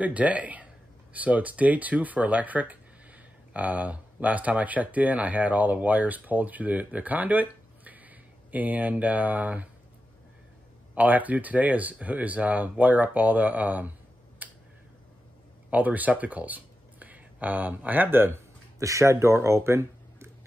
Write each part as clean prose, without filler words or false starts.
Good day. So it's day 2 for electric. Last time I checked in, I had all the wires pulled through the conduit, and all I have to do today is wire up all the receptacles. I have the shed door open,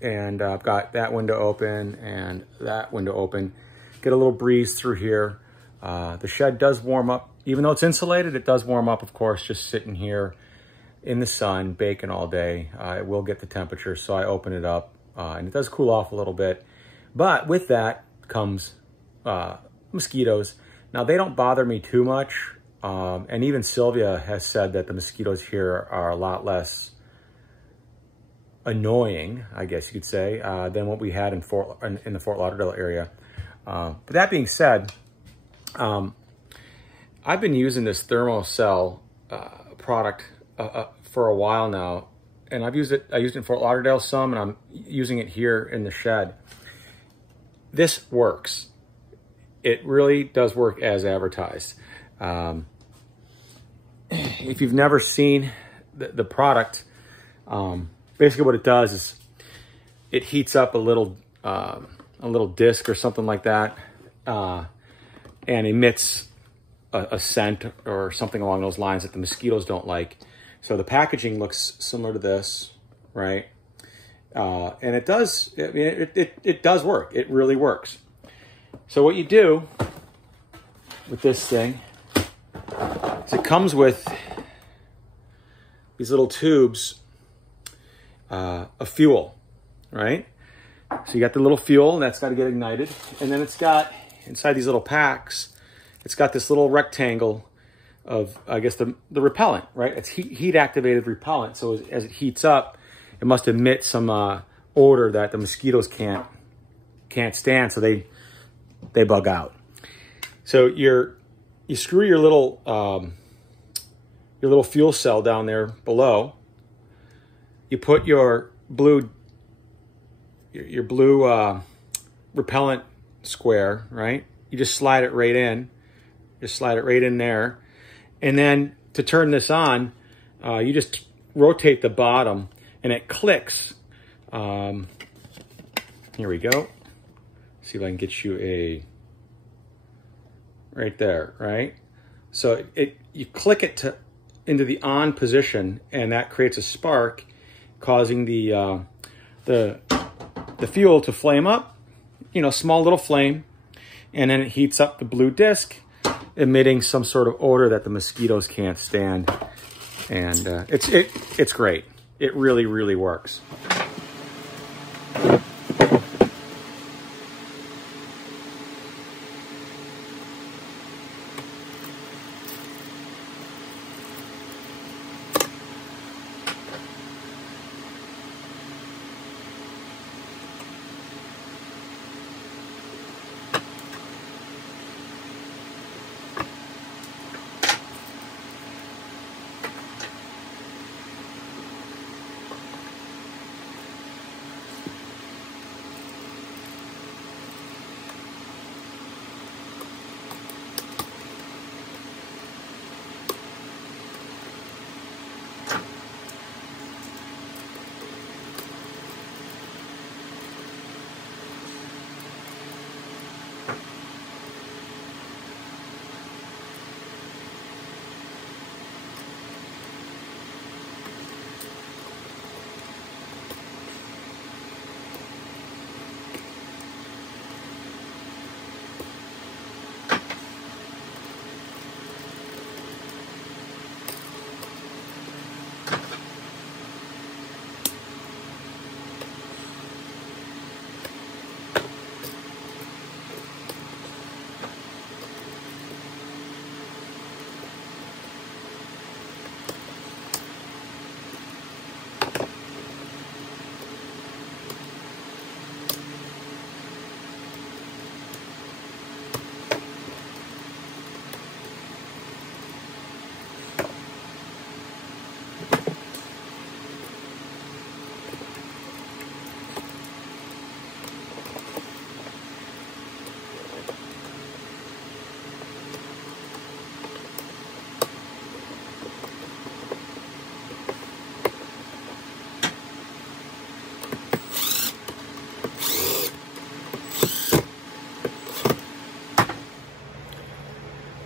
and I've got that window open and that window open. Get a little breeze through here. The shed does warm up. Even though it's insulated, it does warm up, of course, just sitting here in the sun, baking all day. It will get the temperature, so I open it up, and it does cool off a little bit. But with that comes mosquitoes. Now, they don't bother me too much, and even Sylvia has said that the mosquitoes here are a lot less annoying, I guess you could say, than what we had in the Fort Lauderdale area. But that being said, I've been using this thermocell product for a while now, and I used it in Fort Lauderdale some, and I'm using it here in the shed. This works. It really does work as advertised. If you've never seen the product, basically what it does is it heats up a little disc or something like that, and emits a scent or something along those lines that the mosquitoes don't like. So the packaging looks similar to this, right? And it does, I mean, it does work. It really works. So what you do with this thing is it comes with these little tubes of fuel, right? So you got the little fuel, and that's got to get ignited. And then it's got, inside these little packs, it's got this little rectangle of, I guess, the repellent, right? It's heat activated repellent. So as it heats up, it must emit some odor that the mosquitoes can't stand, so they bug out. So you screw your little fuel cell down there below. You put your blue repellent square, right? You just slide it right in. Just slide it right in there. And then to turn this on, you just rotate the bottom and it clicks. Here we go. See if I can get you right there, right? So you click it into the on position, and that creates a spark, causing the fuel to flame up, small little flame, and then it heats up the blue disc, emitting some sort of odor that the mosquitoes can't stand. And it's great. It really, really works.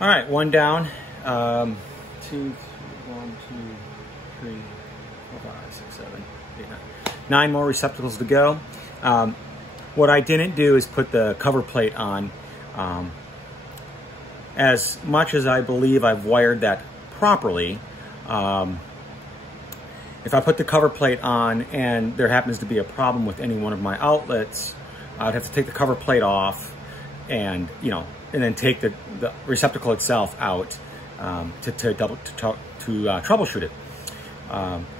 All right, one down. 1, 2, 3, 4, 5, 6, 7, 8, 9. 9 more receptacles to go. What I didn't do is put the cover plate on. As much as I believe I've wired that properly, if I put the cover plate on and there happens to be a problem with any one of my outlets, I'd have to take the cover plate off and, you know, and then take the receptacle itself out to troubleshoot it.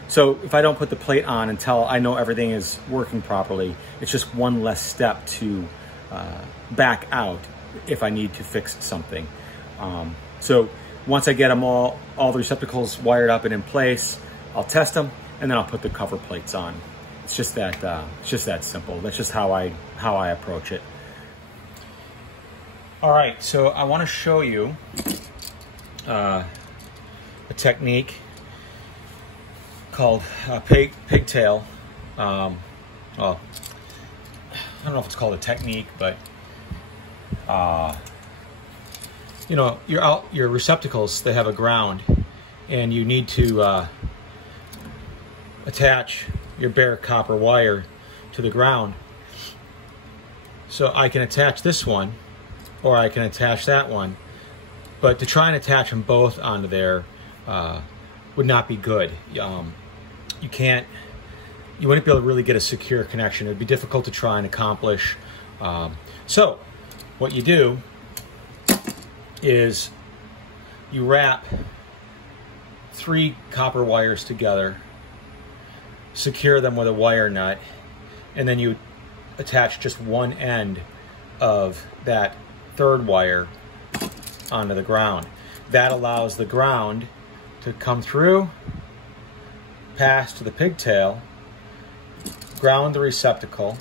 So if I don't put the plate on until I know everything is working properly, it's just one less step to back out if I need to fix something. So once I get them all the receptacles wired up and in place, I'll test them and then I'll put the cover plates on. It's just that simple. That's just how I approach it. All right, so I want to show you a technique called pigtail. Well, I don't know if it's called a technique, but you know, your receptacles, they have a ground, and you need to attach your bare copper wire to the ground. So I can attach this one, or I can attach that one, but to try and attach them both onto there would not be good. You wouldn't be able to really get a secure connection. It would be difficult to try and accomplish. So what you do is you wrap 3 copper wires together, secure them with a wire nut, and then you attach just one end of that 3rd wire onto the ground. That allows the ground to come through, pass to the pigtail, ground the receptacle,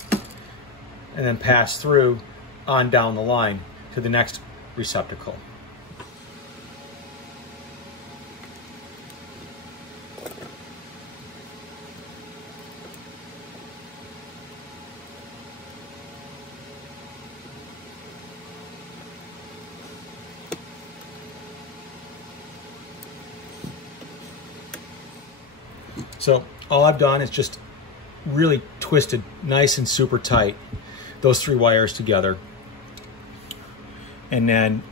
and then pass through on down the line to the next receptacle. So all I've done is just really twisted nice and super tight those 3 wires together. And then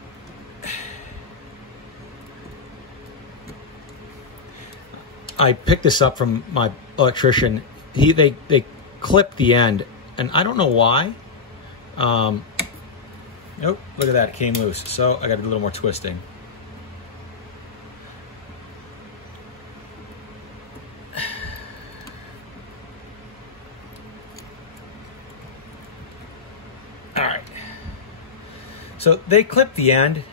I picked this up from my electrician. They clip the end, and I don't know why. Oh, look at that, it came loose. So I got to do a little more twisting. So they clip the end.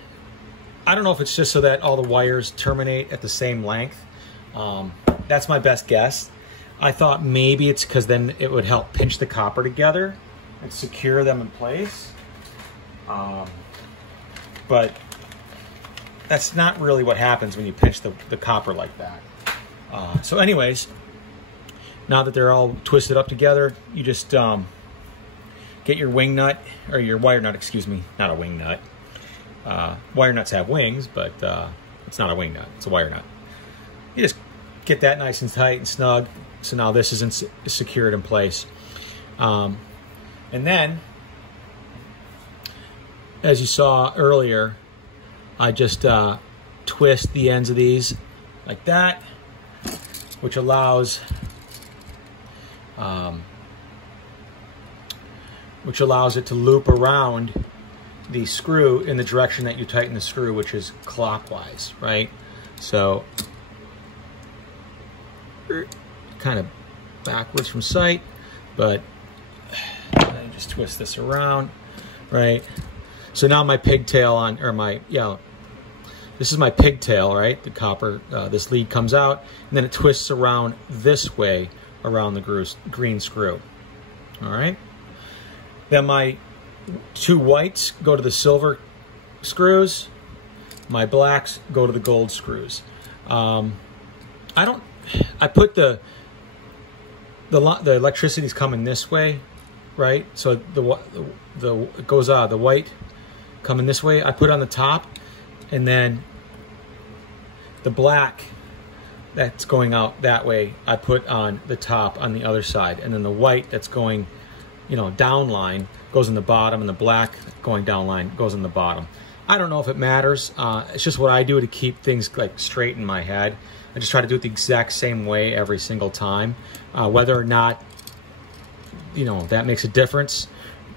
I don't know if it's just so that all the wires terminate at the same length. That's my best guess. I thought maybe it's because then it would help pinch the copper together and secure them in place. But that's not really what happens when you pinch the copper like that. So anyways, now that they're all twisted up together, you just get your wing nut, or your wire nut, excuse me, not a wing nut. Wire nuts have wings, but it's not a wing nut, it's a wire nut. You just get that nice and tight and snug, so now this is secured in place. And then, as you saw earlier, I just twist the ends of these like that, which allows it to loop around the screw in the direction that you tighten the screw, which is clockwise, right? So kind of backwards from sight, but I just twist this around, right? So now my pigtail this is my pigtail, right? The copper, this lead comes out, and then it twists around this way around the green screw, all right? Then my 2 whites go to the silver screws. My blacks go to the gold screws. I put the electricity's coming this way, right? So it goes the white coming this way. I put on the top, And then the black that's going out that way, I put on the top on the other side. And then the white that's going, you know, down line goes in the bottom, and the black going down line goes in the bottom. I don't know if it matters. It's just what I do to keep things like straight in my head. I just try to do it the exact same way every single time. Whether or not, you know, that makes a difference,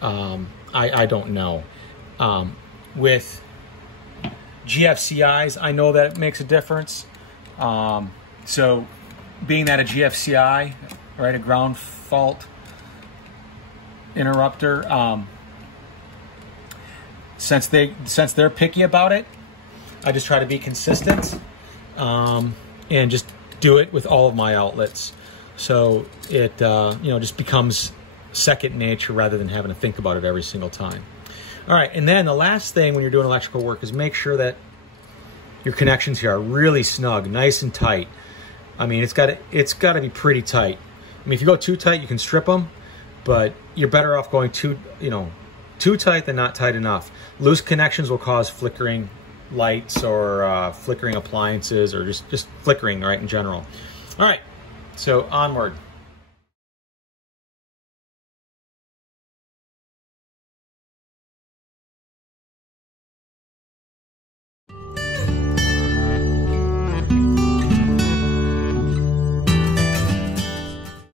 I don't know. With GFCIs, I know that it makes a difference. So being that a GFCI, right, a ground fault interrupter, since they're picky about it, I just try to be consistent, and just do it with all of my outlets. So it, you know, just becomes second nature rather than having to think about it every single time. All right, and then the last thing when you're doing electrical work is make sure that your connections here are really snug, nice and tight. I mean, it's got to be pretty tight. I mean, if you go too tight, you can strip them, but you're better off going too tight than not tight enough. Loose connections will cause flickering lights or flickering appliances, or just flickering, right, in general. All right, so onward.